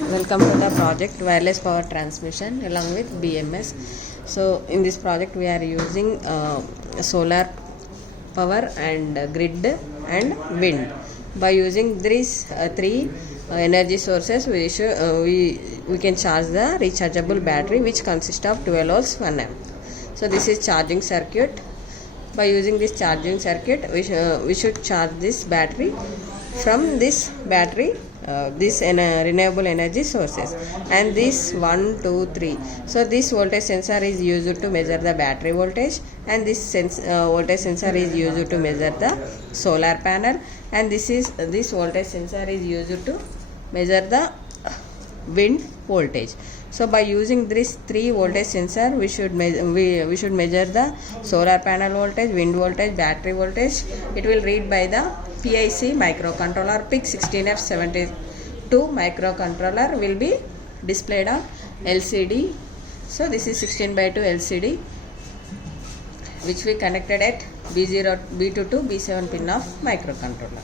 Welcome to the project wireless power transmission along with BMS. So in this project we are using solar power and grid and wind. By using these three energy sources, we can charge the rechargeable battery, which consists of 12 volts 1 amp. So this is charging circuit. By using this charging circuit, we should charge this battery from this battery, this renewable energy sources, and this 1 2 3. So this voltage sensor is used to measure the battery voltage, and this voltage sensor is used to measure the solar panel, and this voltage sensor is used to measure the wind voltage. So by using this three voltage sensor, we should measure the solar panel voltage, wind voltage, battery voltage. It will read by the PIC microcontroller. PIC16F72 microcontroller will be displayed on LCD. So this is 16:2 LCD, which we connected at B0, B2 to B7 pin of microcontroller.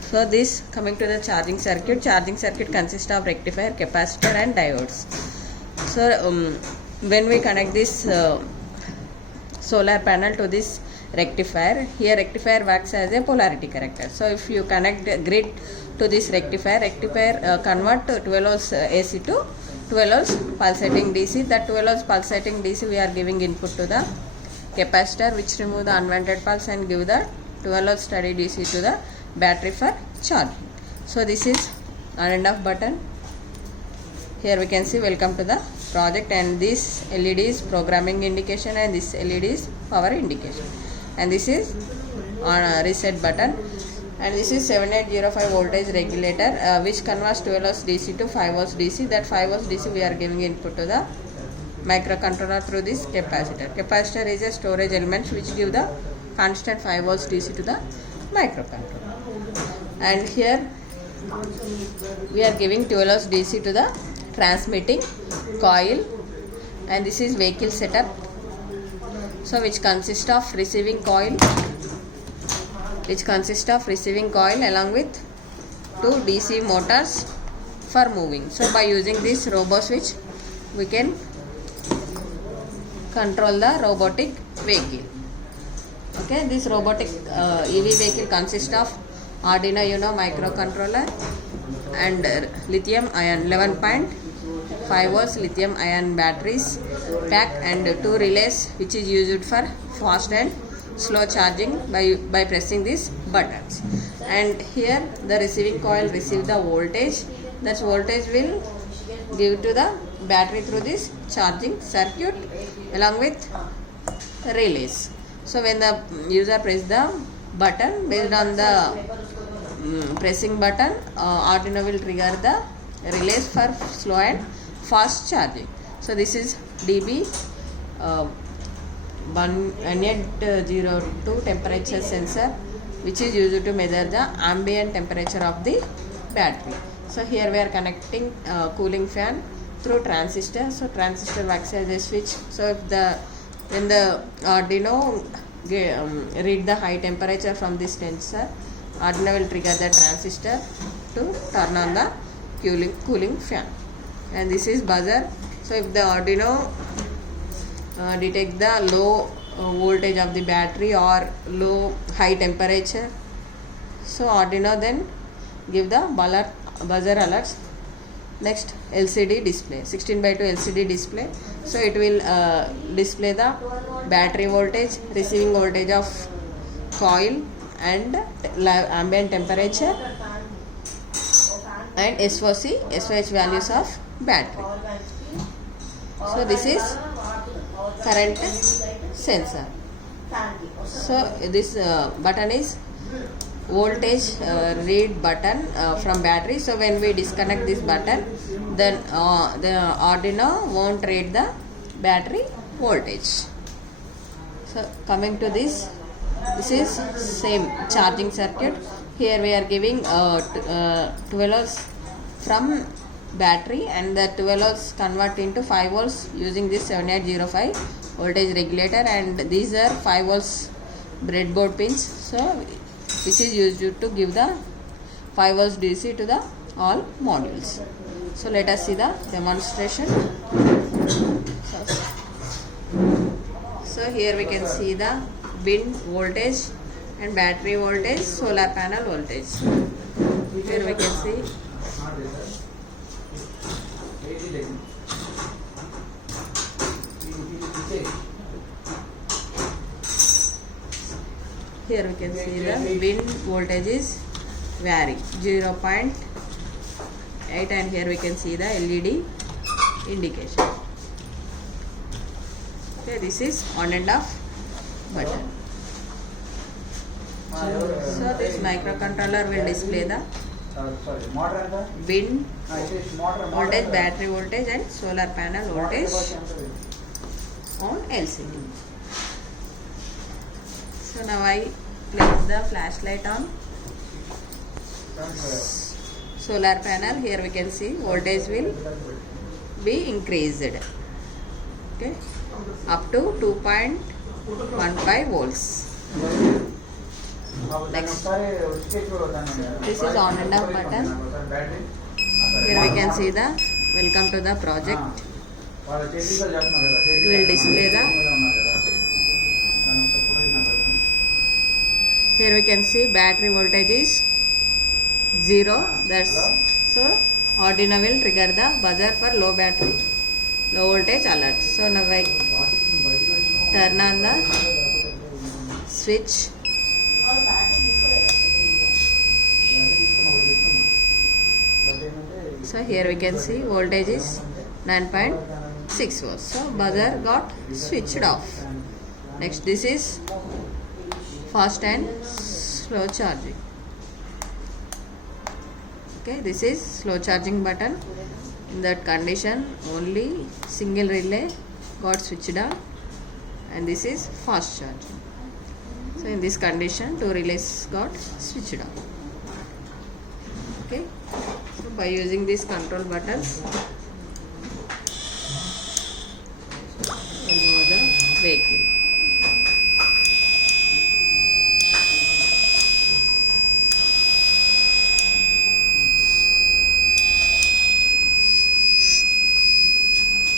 So this, coming to the charging circuit consists of rectifier, capacitor and diodes. So when we connect this solar panel to this rectifier, here rectifier works as a polarity corrector. So if you connect the grid to this rectifier convert 12 volts AC to 12 volts pulsating DC. That 12 volts pulsating DC we are giving input to the capacitor, which remove the unwanted pulse and give the 12 volts steady DC to the battery for charging. So this is on and off button. Here we can see welcome to the project, and this LED is programming indication, and this LED is power indication, and this is on a reset button, and this is 7805 voltage regulator, which converts 12 volts DC to 5 volts DC. That 5 volts DC we are giving input to the microcontroller through this capacitor is a storage element which give the constant 5 volts DC to the microcontroller. And here we are giving 12 volts DC to the transmitting coil, and this is vehicle setup, so which consists of receiving coil along with two DC motors for moving. So by using this robo switch, we can control the robotic vehicle. Okay, this robotic EV vehicle consists of Arduino Uno microcontroller and lithium ion 11.5 volts lithium ion batteries pack, and two relays which is used for fast and slow charging by pressing these buttons. And here the receiving coil receive the voltage. That voltage will give to the battery through this charging circuit along with relays. So when the user press the button, based on the pressing button, Arduino will trigger the relays for slow and fast charging. So this is DB 1802 temperature sensor, which is used to measure the ambient temperature of the battery. So here we are connecting cooling fan through transistor. So transistor works as a switch. So if when the Arduino read the high temperature from this sensor, Arduino will trigger the transistor to turn on the cooling fan. And this is buzzer. So if the Arduino detect the low voltage of the battery or high temperature, so Arduino then give the buzzer alerts. Next, LCD display, 16:2 LCD display. So it will display the battery voltage, receiving voltage of coil, and ambient temperature, and SOH values of battery. So this is current sensor. So this button is voltage read button from battery. So when we disconnect this button, then the Arduino won't read the battery voltage. So coming to this is same charging circuit. Here we are giving 12 volts from battery, and the 12 volts convert into 5 volts using this 7805 voltage regulator, and these are 5 volts breadboard pins. So which is used to give the 5 volts DC to the all modules. So let us see the demonstration. So here we can see the wind voltage and battery voltage, solar panel voltage. Here we can see here we can see the wind voltage is vary 0.8, and here we can see the LED indication. Okay, this is on and off button. So this microcontroller will display the wind voltage, battery voltage and solar panel voltage on LCD. So now I place the flashlight on solar panel. Here we can see voltage will be increased, okay, up to 2.15 volts. Next, this is on and off button. Here we can see the welcome to the project. It will display the. Here we can see battery voltage is 0. That's so Arduino will trigger the buzzer for low battery, low voltage alert. So now I turn on the switch. So here we can see voltage is 9.6 volts. So buzzer got switched off. Next, this is fast and slow charging. Okay, this is slow charging button. In that condition only single relay got switched on, and this is fast charging. So in this condition 2 relays got switched on. Okay, so by using these control buttons you know the vehicle.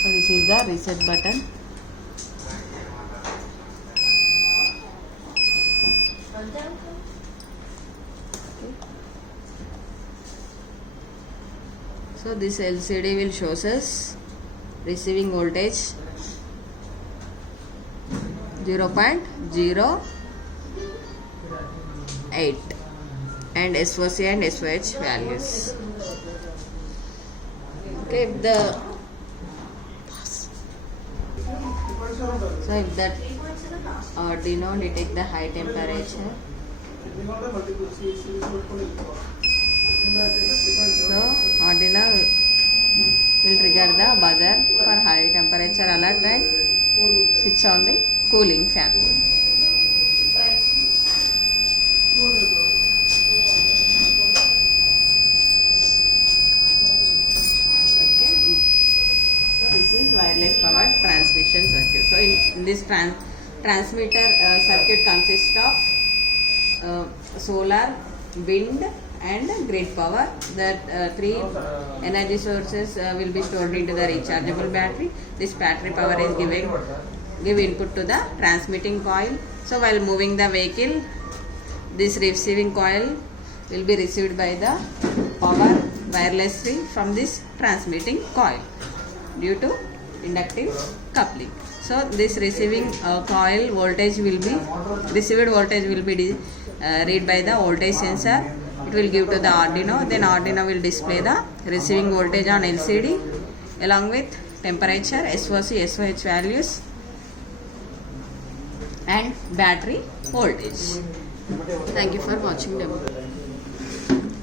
So this is the reset button. Okay. So this LCD will show us receiving voltage 0.08 and SOC and SOH values. Okay, if the so if that Arduino detect the high temperature, so Arduino will trigger the buzzer for high temperature alert and switch on the cooling fan. Okay. So this is wireless power transmission circuit. So in this transmitter circuit consists of solar, wind and grid power. That 3 energy sources will be stored into the rechargeable battery. This battery power is give input to the transmitting coil. So while moving the vehicle, this receiving coil will be received by the power wirelessly from this transmitting coil due to inductive coupling. So this receiving coil voltage will be received voltage will be read by the voltage sensor. It will give to the Arduino. Then Arduino will display the receiving voltage on LCD along with temperature, SOC, SOH values and battery voltage. Thank you for watching the video.